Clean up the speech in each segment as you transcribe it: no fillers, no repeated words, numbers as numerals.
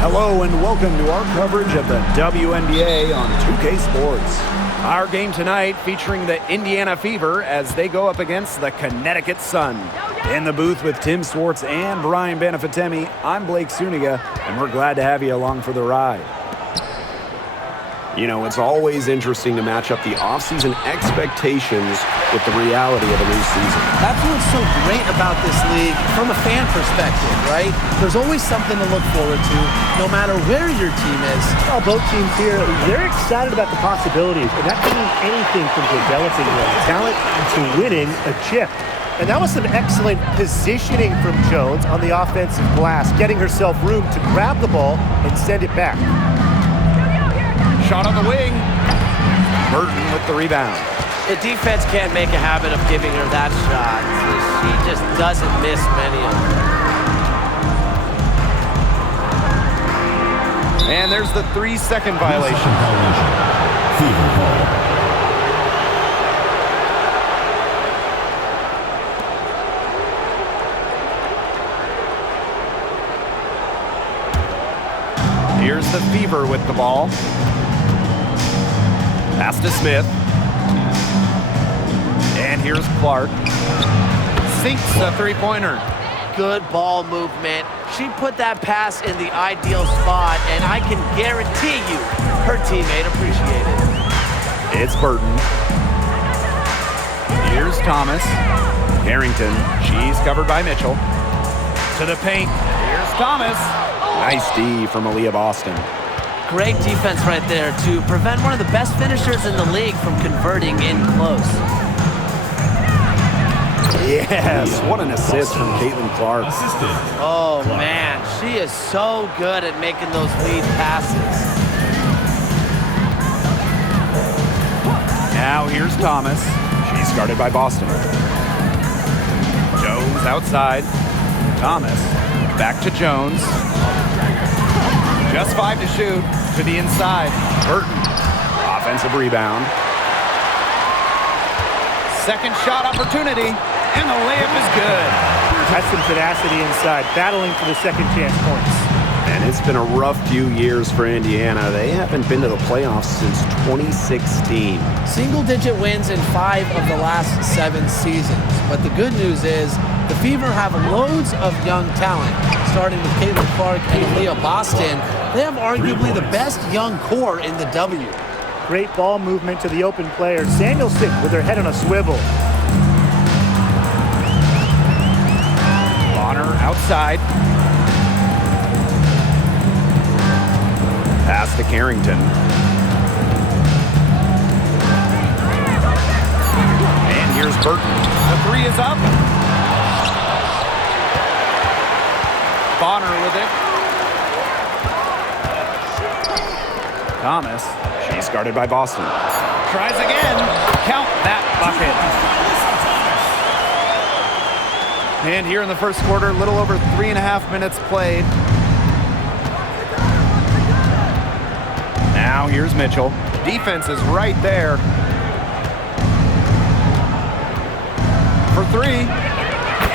Hello and welcome to our coverage of the WNBA on 2K Sports. Our game tonight featuring the Indiana Fever as they go up against the Connecticut Sun. In the booth with Tim Swartz and Brian Benefitemi, I'm Blake Suniga, and we're glad to have you along for the ride. You know, it's always interesting to match up the offseason expectations with the reality of a new season. That's what's so great about this league from a fan perspective, right? There's always something to look forward to, no matter where your team is. Well, both teams here, they're excited about the possibilities, and that can mean anything from developing young talent to winning a chip. And that was some excellent positioning from Jones on the offensive glass, getting herself room to grab the ball and send it back. Shot on the wing. Burton with the rebound. The defense can't make a habit of giving her that shot. She just doesn't miss many of them. And there's the 3-second violation. Here's the Fever with the ball. Pass to Smith. And here's Clark. Sinks a three-pointer. Good ball movement. She put that pass in the ideal spot, and I can guarantee you her teammate appreciated it. It's Burton. Here's Thomas. Harrington. She's covered by Mitchell. To the paint. Here's Thomas. Nice D from Aaliyah Boston. Great defense right there to prevent one of the best finishers in the league from converting in close. Yes, what an assist from Caitlin Clark. Oh, man, she is so good at making those lead passes. Now here's Thomas. She's guarded by Boston. Jones outside. Thomas back to Jones. Just 5 to shoot. To the inside. Burton. Offensive rebound. Second shot opportunity. And the layup is good. That's some tenacity inside, battling for the second chance points. And it's been a rough few years for Indiana. They haven't been to the playoffs since 2016. Single-digit wins in 5 of the last 7 seasons. But the good news is the Fever have loads of young talent. Starting with Caitlin Clark and Aaliyah Boston, they have arguably the best young core in the W. Great ball movement to the open player. Samuelson with her head on a swivel. Bonner outside. Pass to Carrington. And here's Burton. The 3 is up. Bonner with it. Thomas. She's guarded by Boston. Tries again. Count that bucket. And here in the first quarter, a little over 3.5 minutes played. Now here's Mitchell. Defense is right there. For 3.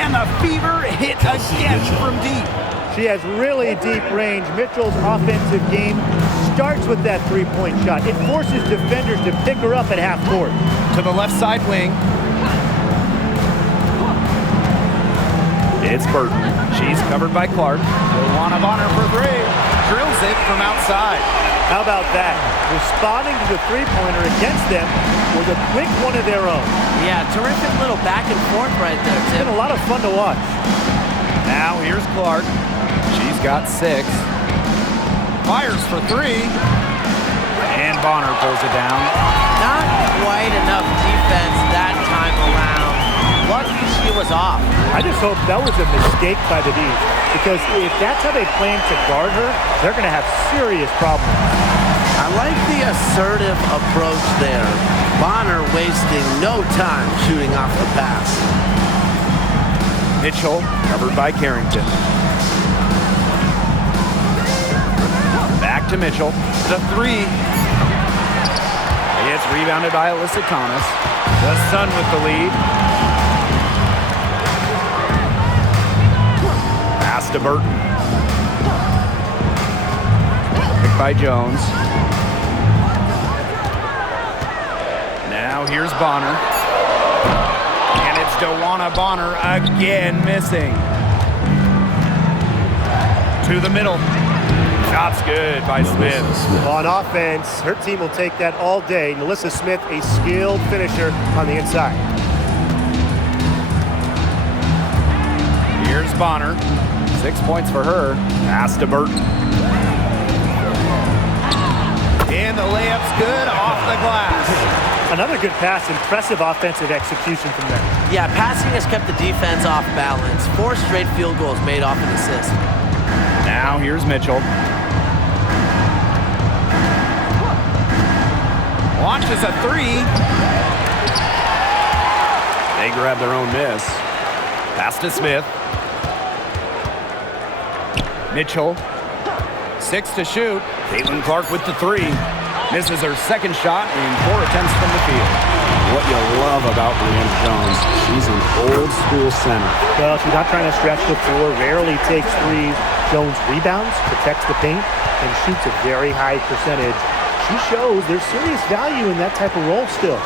And the Fever hit again from deep. She has really deep range. Mitchell's offensive game starts with that three-point shot. It forces defenders to pick her up at half court. To the left side wing. It's Burton. She's covered by Clark. Luana Bonner for 3. Drills it from outside. How about that? Responding to the three-pointer against them with a quick one of their own. Yeah, terrific little back and forth right there, Tim. It's been a lot of fun to watch. Now here's Clark. She's got 6. Fires for 3. And Bonner pulls it down. Not quite enough defense that time around. Lucky she was off. I just hope that was a mistake by the D, because if that's how they plan to guard her, they're going to have serious problems. I like the assertive approach there. Bonner wasting no time shooting off the pass. Mitchell covered by Carrington. Back to Mitchell. The 3. It's rebounded by Alyssa Thomas. The Sun with the lead. Pass to Burton. Picked by Jones. Now here's Bonner. And it's DeWanna Bonner again missing. To the middle. Shot's good by Smith. On offense, her team will take that all day. Melissa Smith, a skilled finisher on the inside. Here's Bonner. 6 points for her. Pass to Burton. And the layup's good off the glass. Another good pass. Impressive offensive execution from them. Yeah, passing has kept the defense off balance. 4 straight field goals made off an assist. Now here's Mitchell. Launches a 3. They grab their own miss. Pass to Smith. Mitchell. 6 to shoot. Caitlin Clark with the 3. Misses her second shot in 4 attempts from the field. What you love about Brianna Jones, she's an old school center. Well, she's not trying to stretch the floor, rarely takes threes. Jones rebounds, protects the paint, and shoots a very high percentage. She shows there's serious value in that type of role still.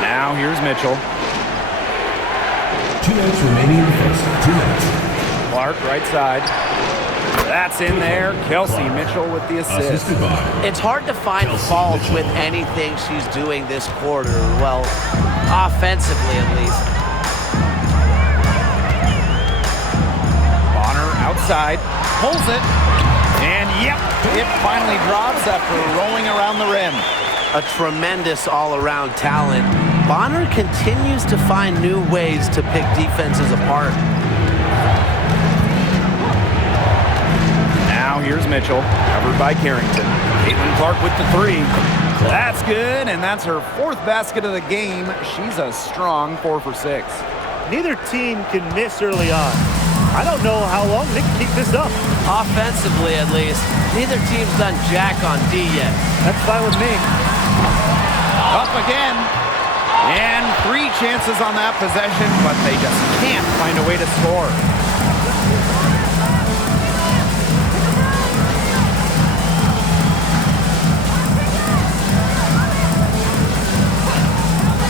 Now here's Mitchell. 2 minutes remaining in the first. 2 minutes. Clark, right side. That's in there. Kelsey Mitchell with the assist. It's hard to find fault with anything she's doing this quarter. Well, offensively at least. Bonner outside. Pulls it. And yep, it finally drops after rolling around the rim. A tremendous all-around talent. Bonner continues to find new ways to pick defenses apart. Now here's Mitchell, covered by Carrington. Caitlin Clark with the 3. That's good, and that's her 4th basket of the game. She's a strong 4 for 6. Neither team can miss early on. I don't know how long they can keep this up. Offensively, at least, neither team's done jack on D yet. That's fine with me. Up again. And 3 chances on that possession, but they just can't find a way to score.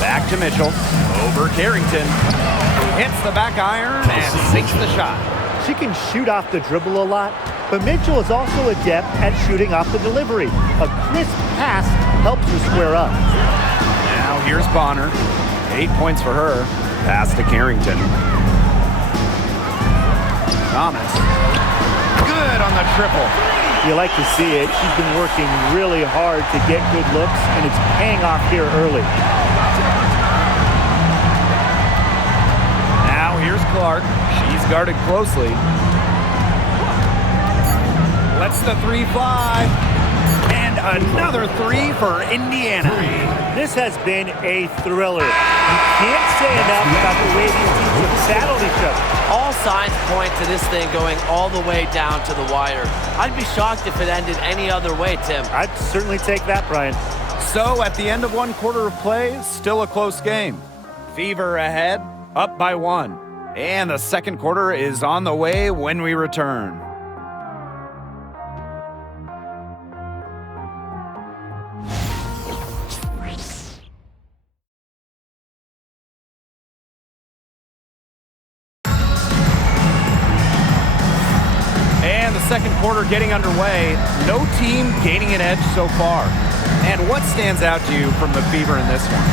Back to Mitchell. Over Carrington. Hits the back iron and sinks the shot. She can shoot off the dribble a lot, but Mitchell is also adept at shooting off the delivery. A crisp pass helps her square up. Now here's Bonner. 8 points for her. Pass to Carrington. Thomas. Good on the triple. You like to see it. She's been working really hard to get good looks, and it's paying off here early. Now here's Clark. She's guarded closely. Lets the 3 fly. And another 3 for Indiana. This has been a thriller. You can't say enough about the way these teams have battled each other. All signs point to this thing going all the way down to the wire. I'd be shocked if it ended any other way, Tim. I'd certainly take that, Brian. So at the end of 1 quarter of play, still a close game. Fever ahead, up by 1. And the second quarter is on the way when we return. And the second quarter getting underway. No team gaining an edge so far. And what stands out to you from the Fever in this one?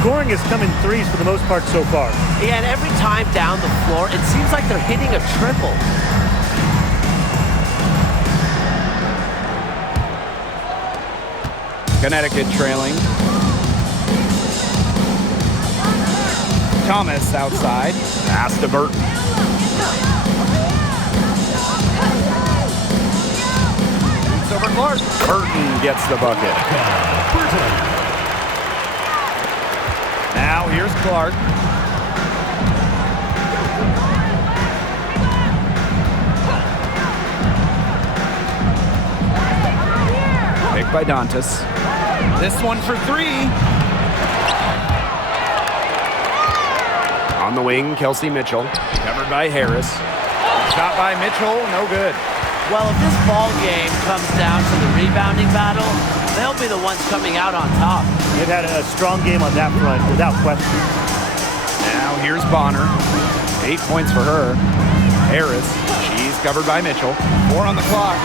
Scoring has come in threes for the most part so far. Yeah, and every time down the floor, it seems like they're hitting a triple. Connecticut trailing. Thomas outside. Pass to Burton. Shoots over Clark. Burton gets the bucket. Now here's Clark. Picked by Dantas. This one for 3. On the wing, Kelsey Mitchell. Covered by Harris. Shot by Mitchell, no good. Well, if this ball game comes down to the rebounding battle, they'll be the ones coming out on top. They've had a strong game on that front, without question. Now here's Bonner. 8 points for her. Harris, she's covered by Mitchell. 4 on the clock.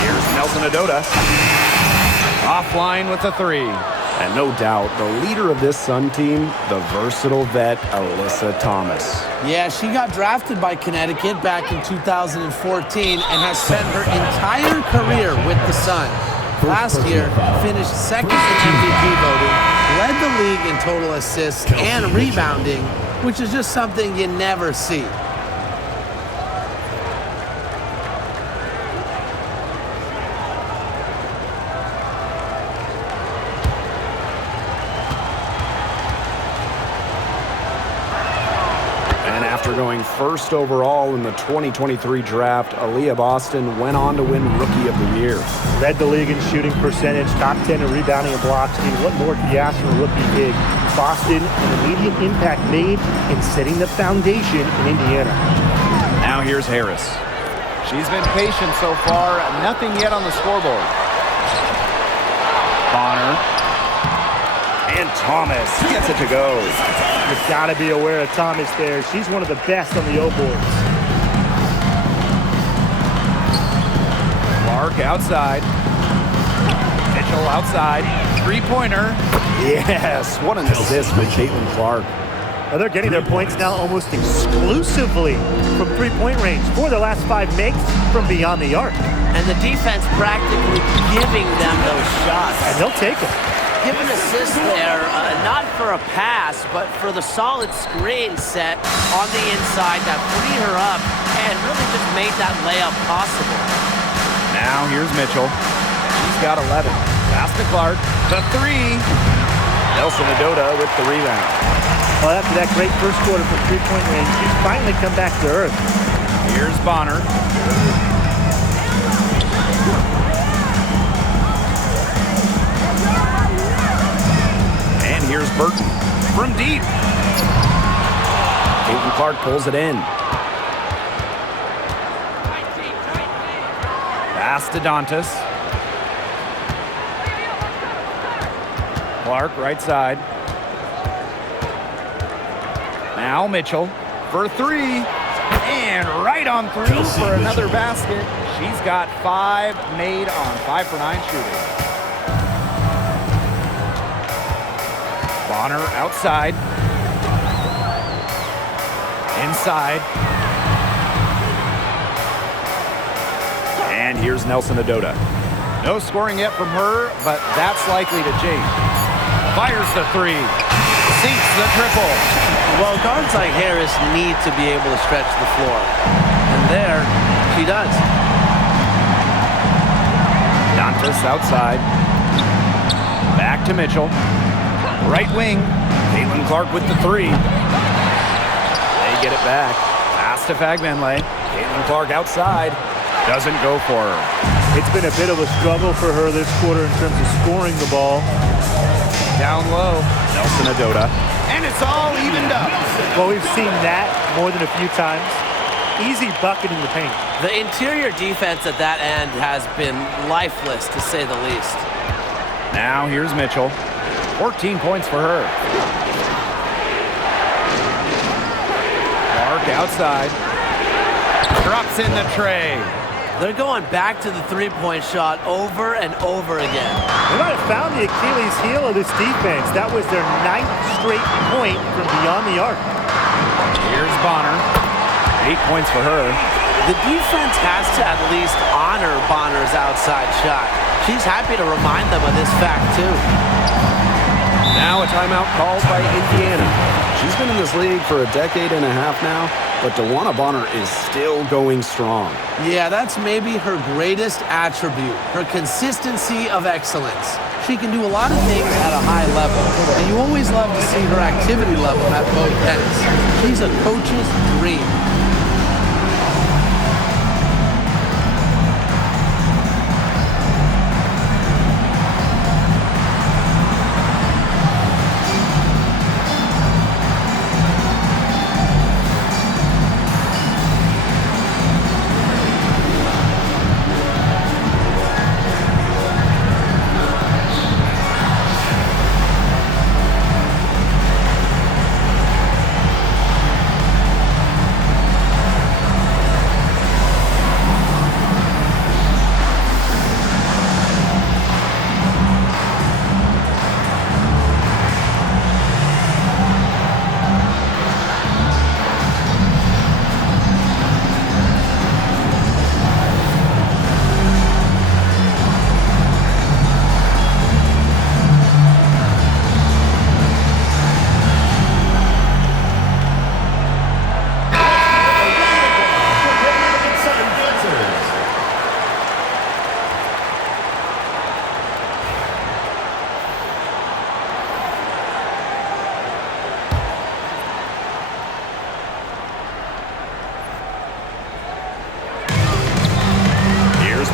Here's Nelson Adota. Offline with the 3. And no doubt, the leader of this Sun team, the versatile vet, Alyssa Thomas. Yeah, she got drafted by Connecticut back in 2014 and has spent her entire career with the Sun. Last year, finished second in MVP voting, led the league in total assists and rebounding, which is just something you never see. After going first overall in the 2023 draft, Aaliyah Boston went on to win Rookie of the Year. Led the league in shooting percentage, top 10 in rebounding and blocks. I mean, what more could you ask from a rookie big? Boston, an immediate impact made in setting the foundation in Indiana. Now here's Harris. She's been patient so far, nothing yet on the scoreboard. Bonner. And Thomas gets it to go. You've got to be aware of Thomas there. She's one of the best on the O boards. Clark outside. Mitchell outside. Three-pointer. Yes, what an assist with Caitlin Clark. Now they're getting their points now almost exclusively from three-point range. 4 of their last 5 makes from beyond the arc. And the defense practically giving them those shots. And they'll take them. Give an assist there, not for a pass, but for the solid screen set on the inside that freed her up and really just made that layup possible. Now here's Mitchell. She's got 11. Pass to Clark. The 3. Nelson Adota with the rebound. Well, after that great first quarter from three-point range, she's finally come back to earth. Here's Bonner. Here's Burton from deep. Caitlin Clark pulls it in. Pass to Dantas. Clark right side. Now Mitchell for 3. And right on through for another basket. She's got 5 made on 5 for 9 shooting. Bonner outside. Inside. And here's Nelson Adota. No scoring yet from her, but that's likely to change. Fires the 3. Sinks the triple. Well, guards like Harris need to be able to stretch the floor. And there, she does. Dantas outside. Back to Mitchell. Right wing, Caitlin Clark with the 3. They get it back. Pass to Fagbenle. Caitlin Clark outside. Doesn't go for her. It's been a bit of a struggle for her this quarter in terms of scoring the ball. Down low, Nelson Adota. And it's all evened up. Well, we've seen that more than a few times. Easy bucket in the paint. The interior defense at that end has been lifeless, to say the least. Now here's Mitchell. 14 points for her. Clark outside. Drops in the tray. They're going back to the three-point shot over and over again. They might have found the Achilles heel of this defense. That was their 9th straight point from beyond the arc. Here's Bonner. 8 points for her. The defense has to at least honor Bonner's outside shot. She's happy to remind them of this fact, too. Now a timeout called by Indiana. She's been in this league for a decade and a half now, but DeWanna Bonner is still going strong. Yeah, that's maybe her greatest attribute, her consistency of excellence. She can do a lot of things at a high level, and you always love to see her activity level at both ends. She's a coach's dream.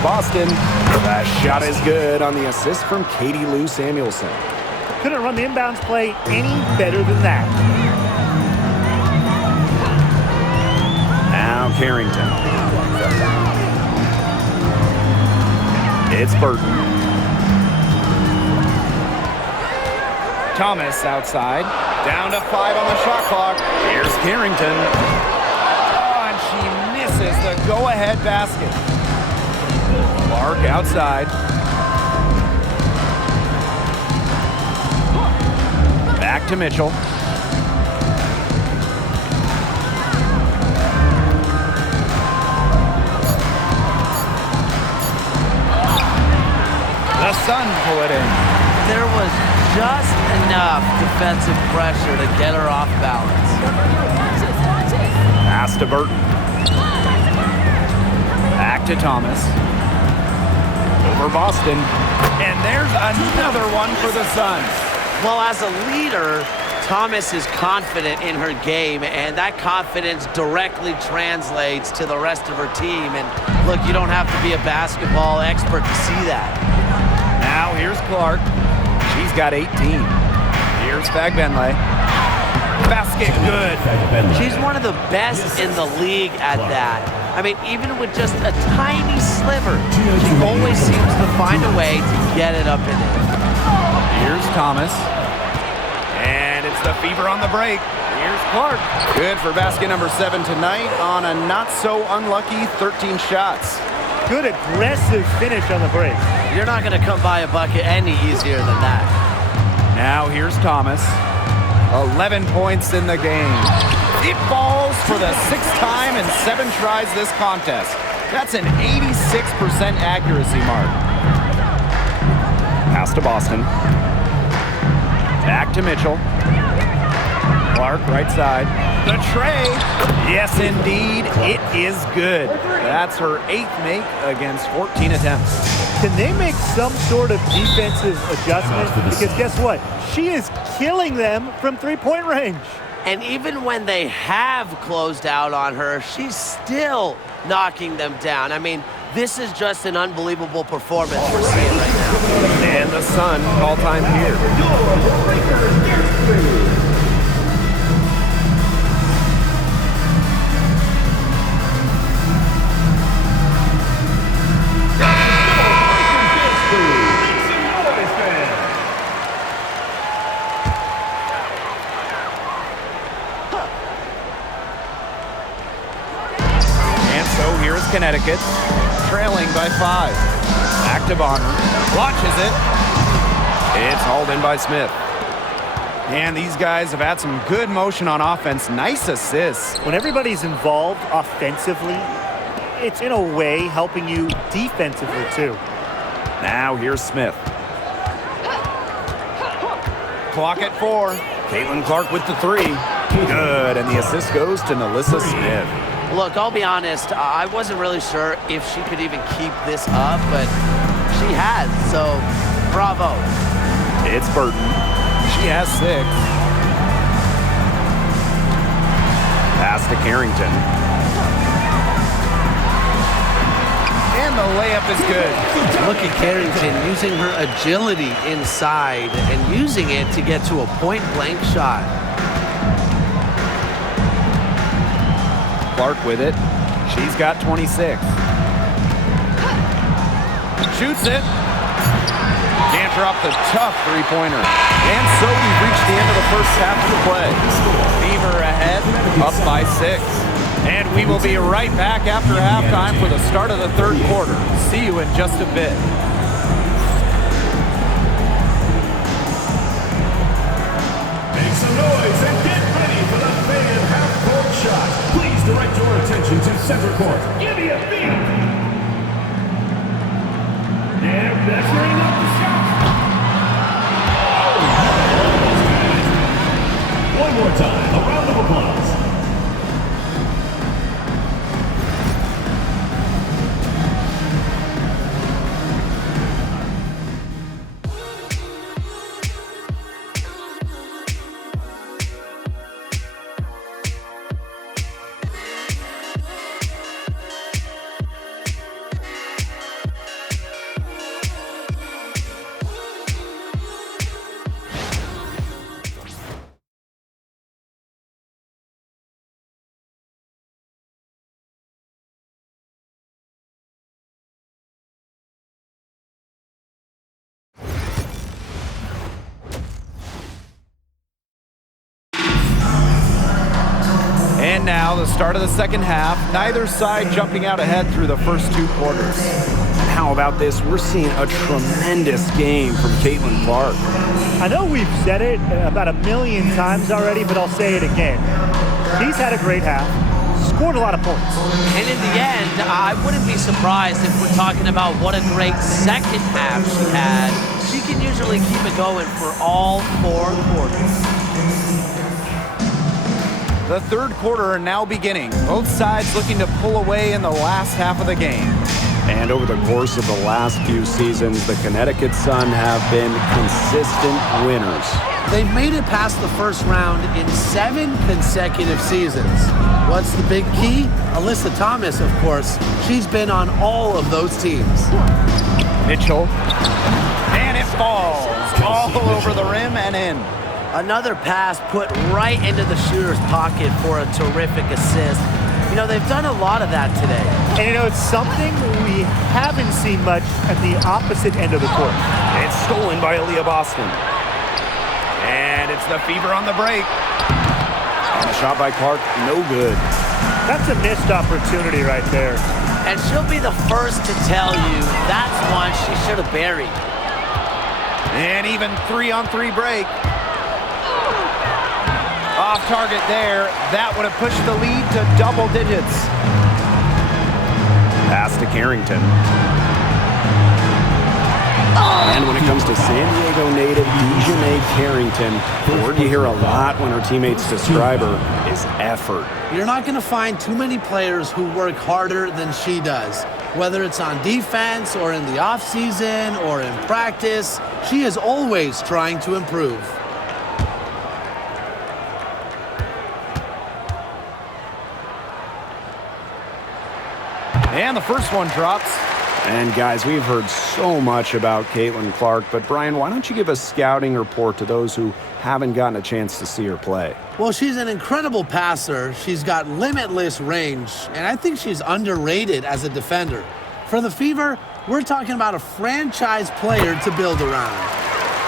Boston. That shot is good on the assist from Katie Lou Samuelson. Couldn't run the inbounds play any better than that. Now Carrington. It's Burton. Thomas outside. Down to 5 on the shot clock. Here's Carrington. Oh, and she misses the go-ahead basket. Clark outside. Back to Mitchell. The Suns pull it in. There was just enough defensive pressure to get her off balance. Pass to Burton. Back to Thomas. Over Boston. And there's another one for the Suns. Well, as a leader, Thomas is confident in her game, and that confidence directly translates to the rest of her team. And look, you don't have to be a basketball expert to see that. Now here's Clark. She's got 18. Here's Fagbenle. Basket good. She's one of the best in the league at that. I mean, even with just a tiny sliver, she always seems to find a way to get it up and in. Here's Thomas. And it's the Fever on the break. Here's Clark. Good for basket number 7 tonight on a not-so-unlucky 13 shots. Good aggressive finish on the break. You're not going to come by a bucket any easier than that. Now here's Thomas. 11 points in the game. It falls for the 6th time in 7 tries this contest. That's an 86% accuracy mark. Pass to Boston. Back to Mitchell. Clark, right side. The tray. Yes, indeed. It is good. That's her 8th make against 14 attempts. Can they make some sort of defensive adjustment? Because guess what? She is killing them from three-point range. And even when they have closed out on her, she's still knocking them down. I mean, this is just an unbelievable performance we're seeing right now. And the Sun call time here. Connecticut, trailing by 5. Back to Bonner. Launches it. It's hauled in by Smith. And these guys have had some good motion on offense. Nice assists. When everybody's involved offensively, it's in a way helping you defensively too. Now here's Smith. Clock at 4. Caitlin Clark with the 3. Good, and the assist goes to Nalissa Smith. Look, I'll be honest, I wasn't really sure if she could even keep this up, but she has, so bravo. It's Burton. She has 6. Pass to Carrington. And the layup is good. Look at Carrington using her agility inside and using it to get to a point-blank shot. Clark with it. She's got 26. Shoots it. Can't drop the tough three-pointer. And so we've reached the end of the first half of the play. Fever ahead, up by 6. And we will be right back after halftime for the start of the third quarter. See you in just a bit. Make some noise and get ready for the fan half-court shot. Please direct your attention to center court. Give me a beat. They're measuring up the shot. Oh, one more time, a round of applause. And now the start of the second half. Neither side jumping out ahead through the first 2 quarters. And how about this? We're seeing a tremendous game from Caitlin Clark. I know we've said it about 1,000,000 times already, but I'll say it again. She's had a great half, scored a lot of points. And in the end, I wouldn't be surprised if we're talking about what a great second half she had. She can usually keep it going for all 4 quarters. The third quarter now beginning. Both sides looking to pull away in the last half of the game. And over the course of the last few seasons, the Connecticut Sun have been consistent winners. They've made it past the first round in 7 consecutive seasons. What's the big key? Alyssa Thomas, of course. She's been on all of those teams. Mitchell. And it falls all over the rim and in. Another pass put right into the shooter's pocket for a terrific assist. You know, they've done a lot of that today. And you know, it's something we haven't seen much at the opposite end of the court. It's stolen by Aaliyah Boston. And it's the Fever on the break. And a shot by Clark, no good. That's a missed opportunity right there. And she'll be the first to tell you that's one she should have buried. And even 3-on-3 break. Off target there. That would have pushed the lead to double digits. Pass to Carrington. And when it comes to San Diego native Dejanay Carrington, the word you hear a lot when her teammates describe her is effort. You're not going to find too many players who work harder than she does. Whether it's on defense or in the offseason or in practice, she is always trying to improve. And the first one drops. And guys, we've heard so much about Caitlin Clark, but Brian, why don't you give a scouting report to those who haven't gotten a chance to see her play? Well, she's an incredible passer. She's got limitless range, and I think she's underrated as a defender. For the Fever, we're talking about a franchise player to build around.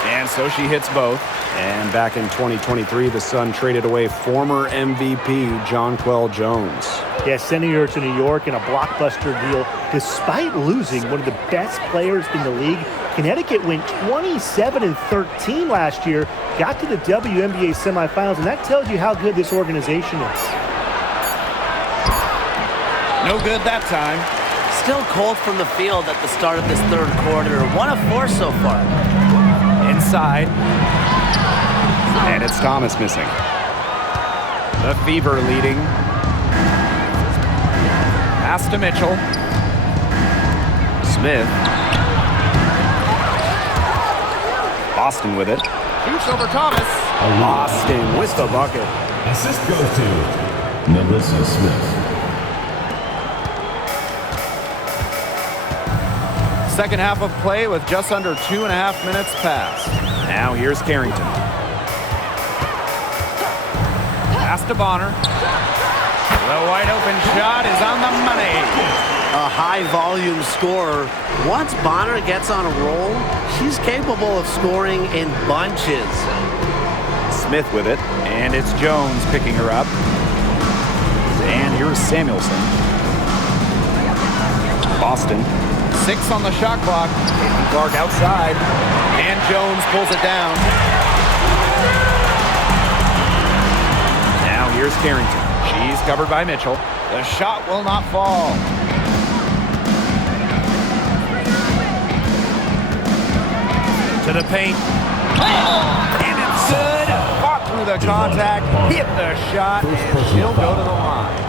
And so she hits both. And back in 2023, the Sun traded away former MVP Jonquel Jones. Yeah, sending her to New York in a blockbuster deal. Despite losing one of the best players in the league, Connecticut went 27-13 last year, got to the WNBA semifinals, and that tells you how good this organization is. No good that time. Still cold from the field at the start of this third quarter. 1 of 4 so far. Inside. And it's Thomas missing. The Fever leading. Pass to Mitchell. Smith. Boston with it. Shoots over Thomas. Boston with the bucket. Assist goes to Melissa Smith. Second half of play with just under 2.5 minutes passed. Now here's Carrington. Pass to Bonner. The wide open shot is on the money. A high-volume scorer. Once Bonner gets on a roll, she's capable of scoring in bunches. Smith with it, and it's Jones picking her up. And here's Samuelson. Boston. 6 on the shot clock. Caitlin Clark outside. And Jones pulls it down. Now here's Carrington. She's covered by Mitchell. The shot will not fall. To the paint. And it's good. Fought through the contact. Hit the shot. And she'll go to the line.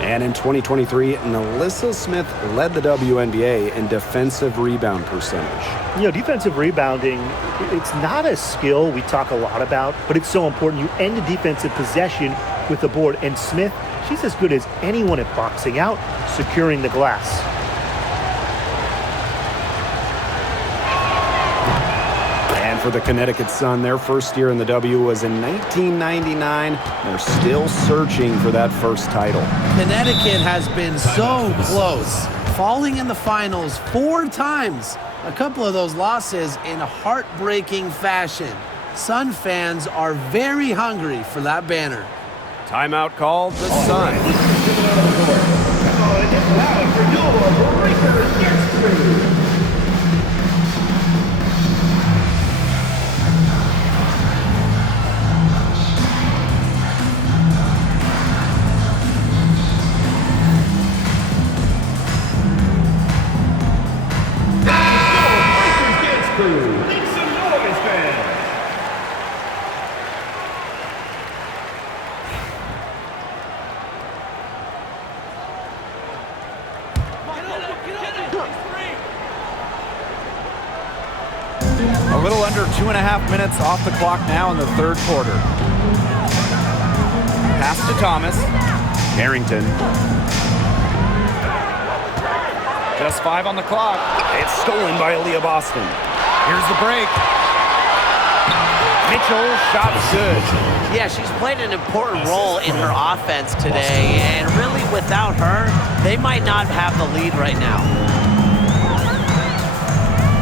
And in 2023, Melissa Smith led the WNBA in defensive rebound percentage. You know, defensive rebounding, it's not a skill we talk a lot about, but it's so important. You end a defensive possession with the board. And Smith, she's as good as anyone at boxing out, securing the glass. And for the Connecticut Sun, their first year in the W was in 1999. They're still searching for that first title. Connecticut has been so close, falling in the finals 4 times. A couple of those losses in heartbreaking fashion. Sun fans are very hungry for that banner. Timeout called the Sun. A little under 2.5 minutes off the clock now in the third quarter. Pass to Thomas. Harrington. Just 5 on the clock. It's stolen by Aaliyah Boston. Here's the break. Mitchell, shot's good. Yeah, she's played an important role in her offense today, and really without her, they might not have the lead right now.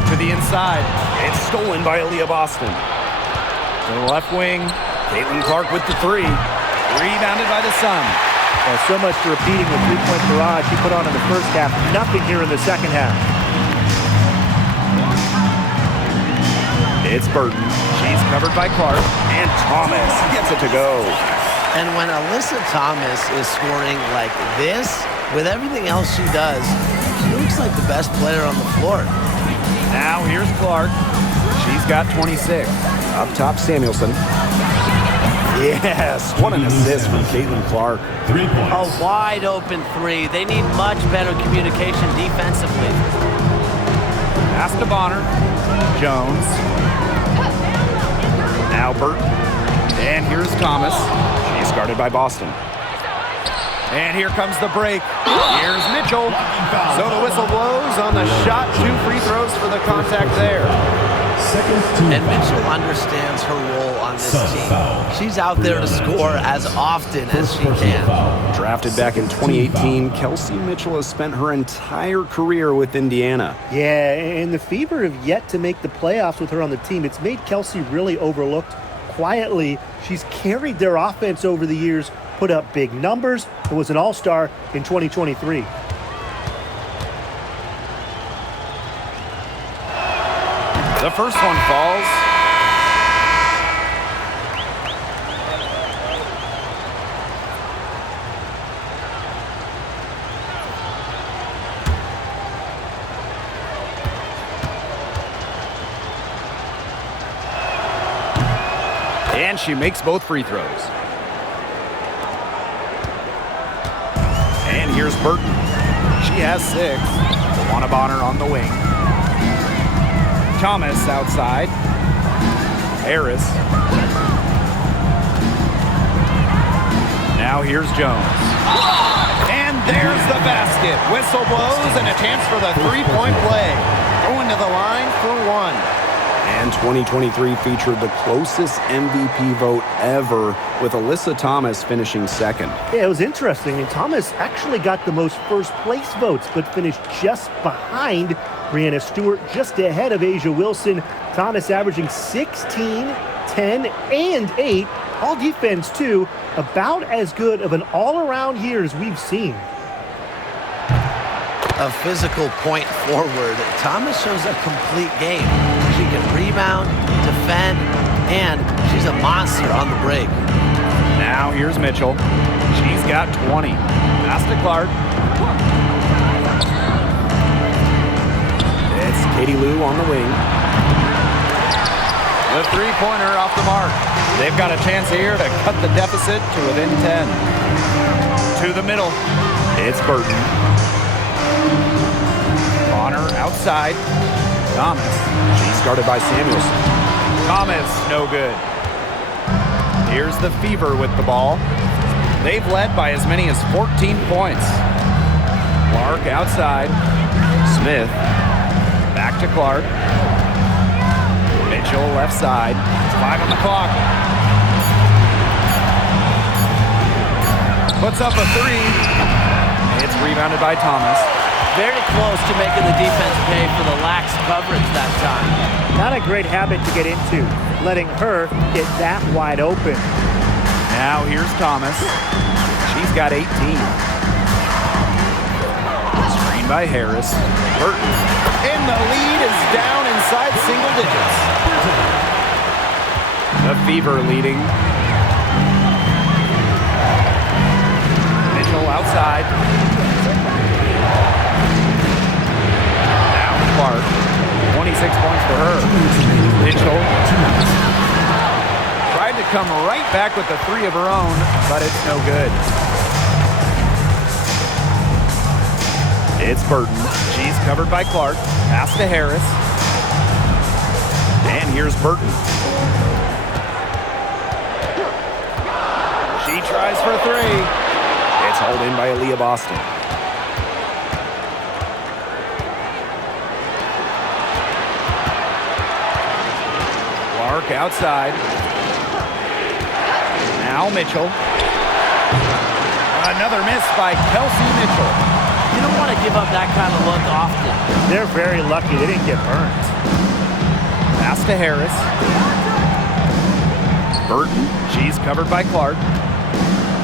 To the inside. It's stolen by Aaliyah Boston. To the left wing. Caitlin Clark with the 3. Rebounded by the Sun. Well, so much for repeating the three-point barrage she put on in the first half. Nothing here in the second half. It's Burton. She's covered by Clark. And Thomas gets it to go. And when Alyssa Thomas is scoring like this, with everything else she does, she looks like the best player on the floor. Now here's Clark. She's got 26. Up top, Samuelson. Yes, what an assist from Caitlin Clark. 3 points. A wide open 3. They need much better communication defensively. Pass to Bonner. Jones. Now Burton. And here's Thomas. She's guarded by Boston. And here comes the break. Here's Mitchell. So the whistle blows on the shot. 2 free throws for the contact there. And Mitchell understands her role on this team. She's out there to score as often as she can. Drafted back in 2018, Kelsey Mitchell has spent her entire career with Indiana. Yeah, and the Fever have yet to make the playoffs with her on the team. It's made Kelsey really overlooked. Quietly, she's carried their offense over the years, put up big numbers, and was an all-star in 2023. The first one falls. And she makes both free throws. And here's Burton. She has 6. Luana Bonner on the wing. Thomas outside. Harris. Now here's Jones. And there's the basket. Whistle blows and a chance for the three-point play. Going to the line for 1. And 2023 featured the closest MVP vote ever, with Alyssa Thomas finishing second. Yeah, it was interesting. I mean, Thomas actually got the most first-place votes, but finished just behind Breanna Stewart, just ahead of Asia Wilson. Thomas averaging 16, 10, and 8. All defense, too. About as good of an all-around year as we've seen. A physical point forward, Thomas shows a complete game. She can rebound, defend, and she's a monster on the break. Now here's Mitchell. She's got 20. Pass to Clark. It's Katie Lou on the wing. The three-pointer off the mark. They've got a chance here to cut the deficit to within 10. To the middle. It's Burton. Bonner outside. Thomas. She's guarded by Samuelson. Thomas, no good. Here's the Fever with the ball. They've led by as many as 14 points. Clark outside. Smith. Back to Clark. Mitchell left side. It's 5 on the clock. Puts up a 3. It's rebounded by Thomas. Very close to making the defense pay for the lax coverage that time. Not a great habit to get into, letting her get that wide open. Now here's Thomas. She's got 18. Screen by Harris. Burton. And the lead is down inside single digits. The Fever leading. Mitchell outside. Now Clark. 26 points for her. Mitchell. Tried to come right back with the three of her own, but it's no good. It's Burton. She's covered by Clark. Pass to Harris. And here's Burton. She tries for three. It's hauled in by Aaliyah Boston. Clark outside. Now Mitchell. Another miss by Kelsey Mitchell. You don't want to give up that kind of look often. They're very lucky they didn't get burned. Pass to Harris. Burton. She's covered by Clark.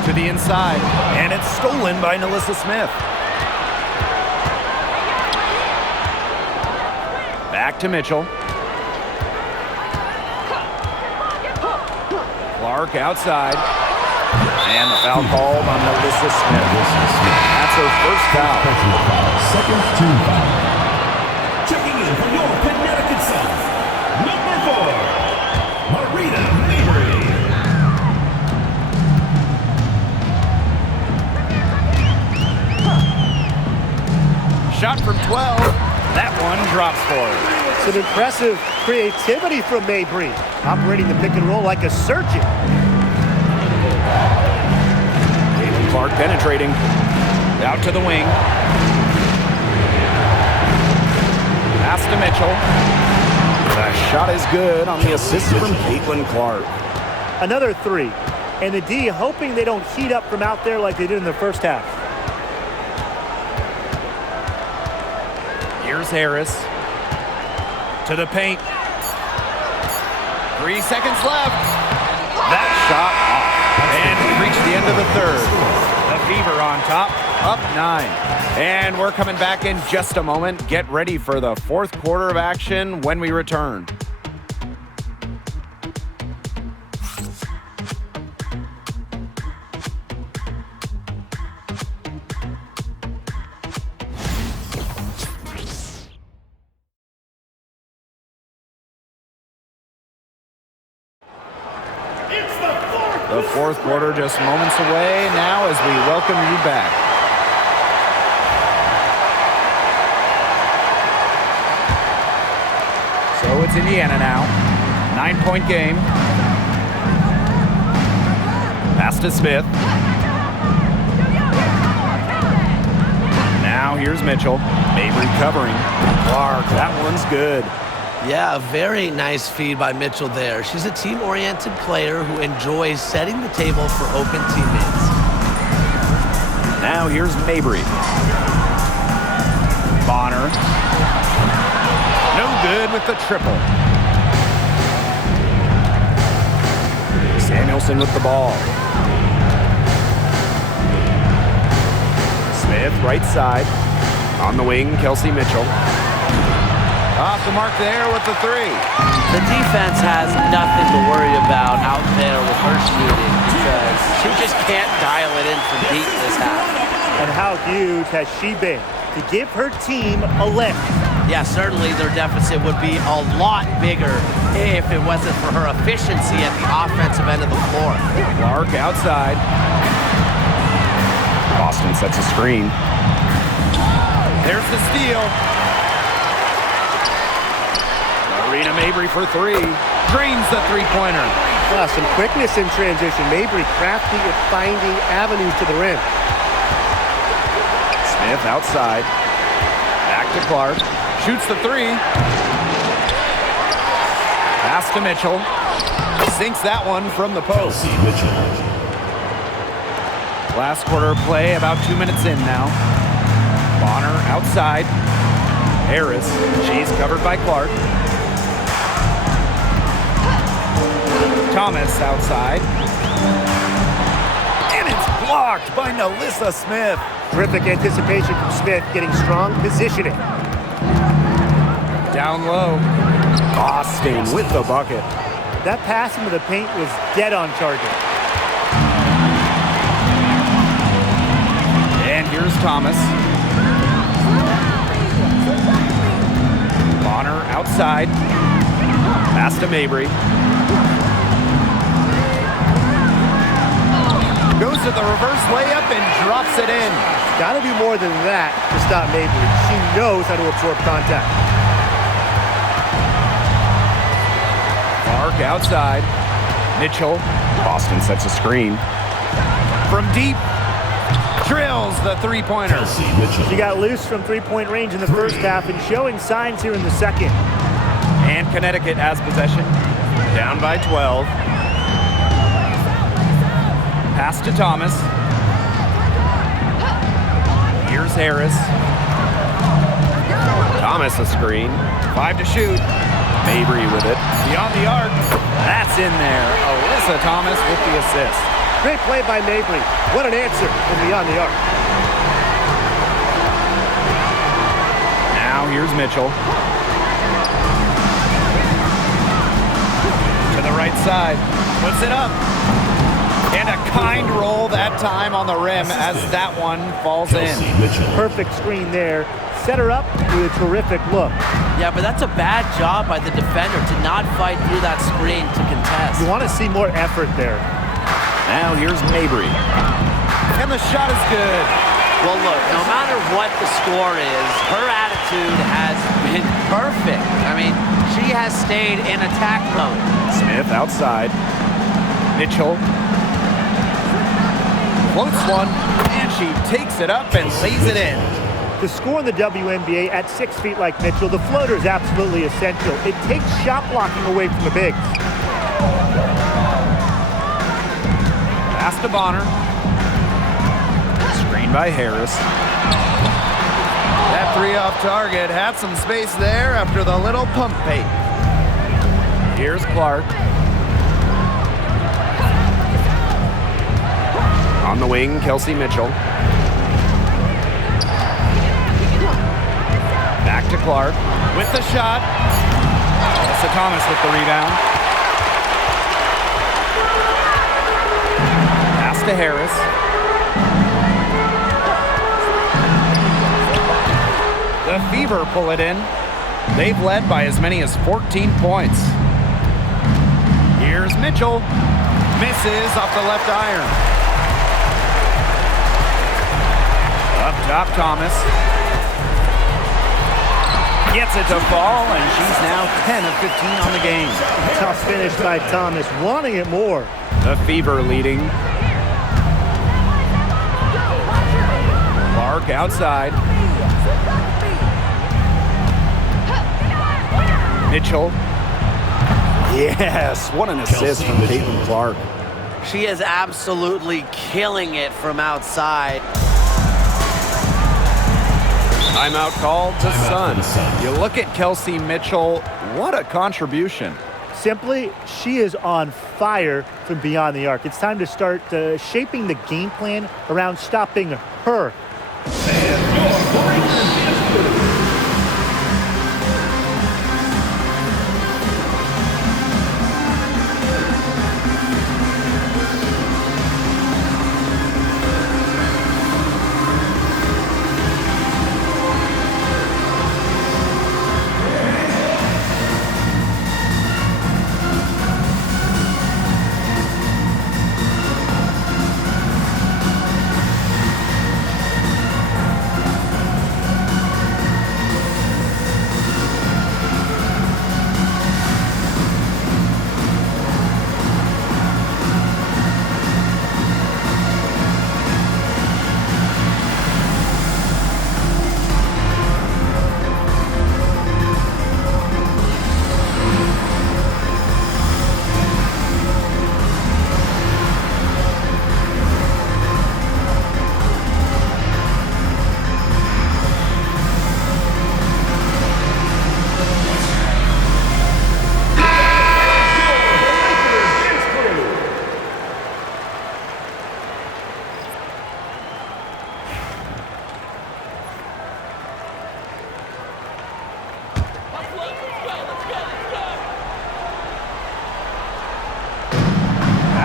To the inside. And it's stolen by Nalissa Smith. Back to Mitchell. Clark outside. And the foul called on Nalissa Smith. That's her first foul. Second team foul. Checking in from your Connecticut Sun, number 4, Marina Mabry. Shot from 12. That one drops for her. Some impressive creativity from Mabry, operating the pick and roll like a surgeon. Caitlin Clark penetrating. Out to the wing. Pass to Mitchell. The shot is good on the assist from Caitlin Clark. Another three. And the D hoping they don't heat up from out there like they did in the first half. Here's Harris. To the paint. 3 seconds left. That shot off. And we reach the end of the third. The Fever on top, up 9. And we're coming back in just a moment. Get ready for the fourth quarter of action when we return. The fourth quarter just moments away now as we welcome you back. So it's Indiana now. 9-point game. Pass to Smith. Now here's Mitchell. Mabry covering. Clark, that one's good. Yeah, a very nice feed by Mitchell there. She's a team-oriented player who enjoys setting the table for open teammates. Now here's Mabry. Bonner. No good with the triple. Samuelson with the ball. Smith, right side. On the wing, Kelsey Mitchell. Off the mark there with the three. The defense has nothing to worry about out there with her shooting because she just can't dial it in from deep this half. And how huge has she been to give her team a lift? Yeah, certainly their deficit would be a lot bigger if it wasn't for her efficiency at the offensive end of the floor. Clark outside. Boston sets a screen. There's the steal. Marina Mabry for three. Drains the three-pointer. Some quickness in transition. Mabry crafty at finding avenues to the rim. Smith outside. Back to Clark. Shoots the three. Pass to Mitchell. Sinks that one from the post. Last quarter play, about 2 minutes in now. Bonner outside. Harris, she's covered by Clark. Thomas outside. blocked by Nalissa Smith. Terrific anticipation from Smith, getting strong positioning. Down low. Boston with the bucket. That pass into the paint was dead on target. And here's Thomas. Bonner outside. Pass to Mabry. Goes to the reverse layup and drops it in. Got to do more than that to stop Mabry. She knows how to absorb contact. Clark outside. Mitchell. Boston sets a screen. From deep. Drills the three-pointer. She got loose from three-point range in the first half and showing signs here in the second. And Connecticut has possession. Down by 12. Pass to Thomas. Here's Harris. Thomas a screen. 5 to shoot. Mabry with it. Beyond the arc. That's in there. Alyssa Thomas with the assist. Great play by Mabry. What an answer from beyond the arc. Now here's Mitchell. To the right side. Puts it up. And a kind roll that time on the rim as that one falls in. Perfect screen there. Set her up with a terrific look. Yeah, but that's a bad job by the defender to not fight through that screen to contest. You want to see more effort there. Now here's Mabry. And the shot is good. Well, look, no matter what the score is, her attitude has been perfect. I mean, she has stayed in attack mode. Smith outside. Mitchell. Floats one, and she takes it up and lays it in. To score in the WNBA at 6 feet like Mitchell, the floater is absolutely essential. It takes shot blocking away from the bigs. Pass to Bonner. Screen by Harris. That three off target had some space there after the little pump fake. Here's Clark. On the wing, Kelsey Mitchell. Back to Clark with the shot. Alyssa Thomas with the rebound. Pass to Harris. The Fever pull it in. They've led by as many as 14 points. Here's Mitchell. Misses off the left iron. Up top, Thomas. Gets it to fall, and she's now 10 of 15 on the game. Tough finish by Thomas, wanting it more. The Fever leading. Clark outside. Mitchell. Yes, what an assist from Caitlin Clark. She is absolutely killing it from outside. Timeout called to Sun. You look at Kelsey Mitchell, what a contribution. Simply, she is on fire from beyond the arc. It's time to start shaping the game plan around stopping her.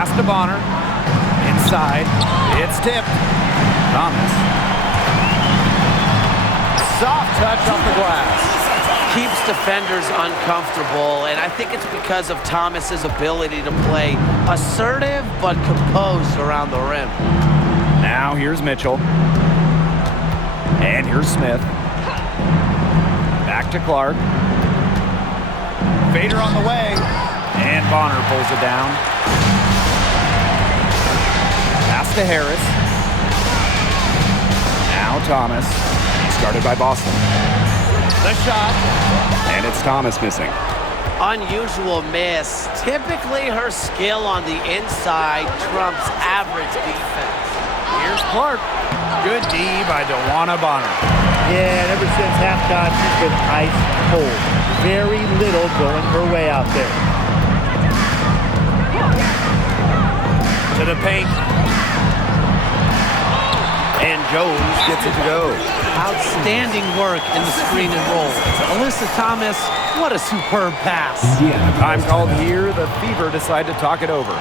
Pass to Bonner. Inside. It's tipped. Thomas. Soft touch off the glass. Keeps defenders uncomfortable, and I think it's because of Thomas's ability to play assertive but composed around the rim. Now here's Mitchell. And here's Smith. Back to Clark. Vader on the way. And Bonner pulls it down. Pass to Harris. Now Thomas. Started by Boston. The shot. And it's Thomas missing. Unusual miss. Typically her skill on the inside trumps average defense. Here's Clark. Good D by DeWanna Bonner. Yeah, and ever since halftime, she's been ice cold. Very little going her way out there. To the paint. And Jones gets it to go. Outstanding work in the screen and roll. Alyssa Thomas, what a superb pass. Time called here. The Fever decide to talk it over.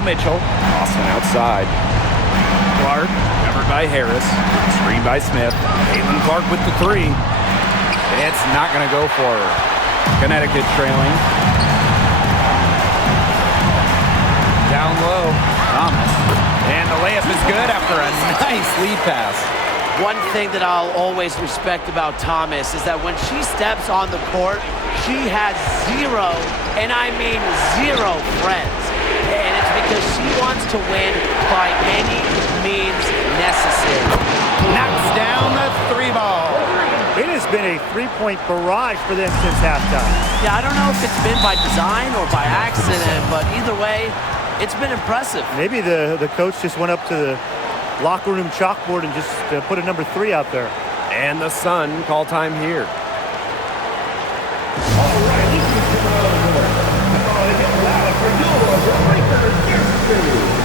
Mitchell. Austin outside. Clark, covered by Harris. Screen by Smith. Caitlin Clark with the three. It's not going to go for her. Connecticut trailing. Down low. Thomas. And the layup is good after a nice lead pass. One thing that I'll always respect about Thomas is that when she steps on the court, she has zero, and I mean zero, friends. And it's because she wants to win by any means necessary. Knocks down the three ball. It has been a three-point barrage for them since halftime. Yeah, I don't know if it's been by design or by accident, but either way, it's been impressive. Maybe the coach just went up to the locker room chalkboard and just put a number 3 out there. And the Sun call time here. All right, this is coming out of the court. Come on and get loud for your breakers yesterday.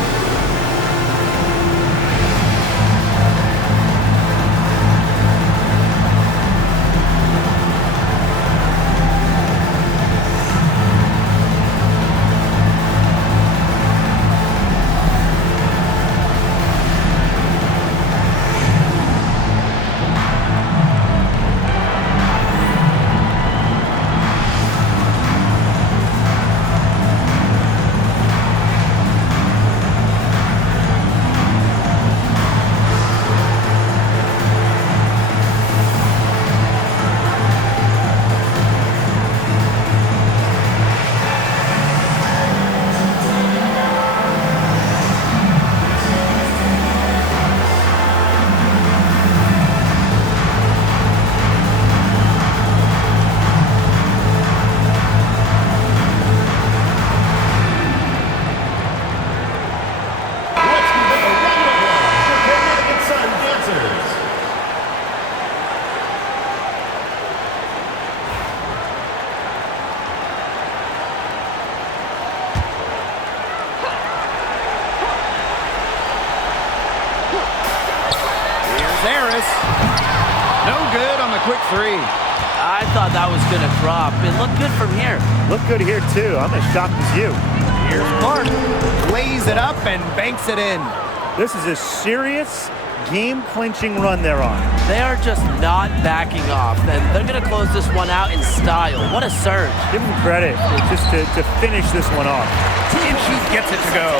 Davis. No good on the quick three. I thought that was going to drop. It looked good from here. Look good here, too. I'm as shocked as you. Here's Clark. Lays it up and banks it in. This is a serious game-clinching run they're on. They are just not backing off, and they're going to close this one out in style. What a surge. Give them credit just to finish this one off. And she gets it to go.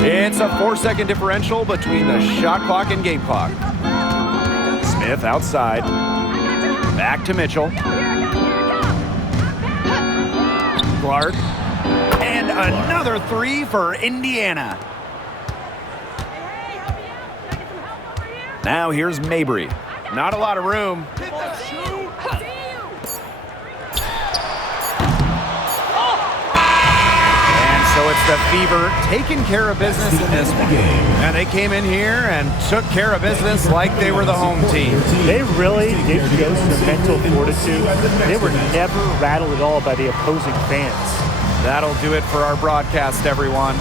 It's a 4-second differential between the shot clock and game clock. Smith outside. Back to Mitchell. Clark. And another three for Indiana. Now here's Mabry. Not a lot of room. And so it's the Fever taking care of business in this one. And they came in here and took care of business like they were the home team. They really did show some mental fortitude. They were never rattled at all by the opposing fans. That'll do it for our broadcast, everyone.